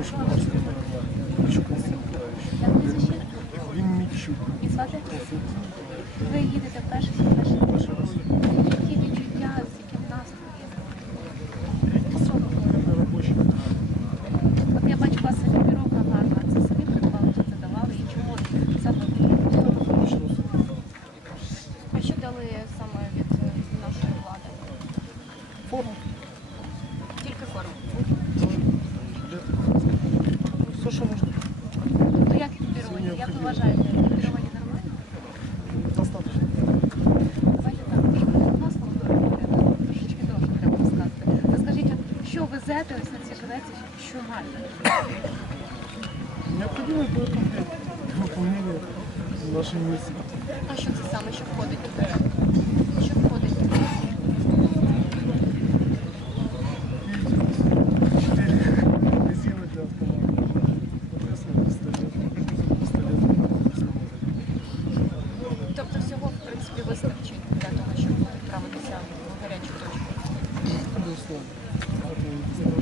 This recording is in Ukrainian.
прошлого морського Мічук Миколаївич. Він Мічук. І звати? Ви їдете перший чи перший? Перший раз. Які відчуття, з яким настроєм? Це робочий. От я бачу, у вас екіпіровка гарна. Це самі придбали, чи це давали? І чому саме ви? А що дали саме від нашої влади? Форма. Тільки форму. Все, що можна. Ну як екіпіровані? Як ви вважаєте, екіпіровані нормально? Достаточно. Давайте так. Нас говоримо, трошечки довше треба скажіть, от, що везете ось на ці жилеці, що маєте? Необходимо буде комплект выполнения нашей миссии. first. Okay.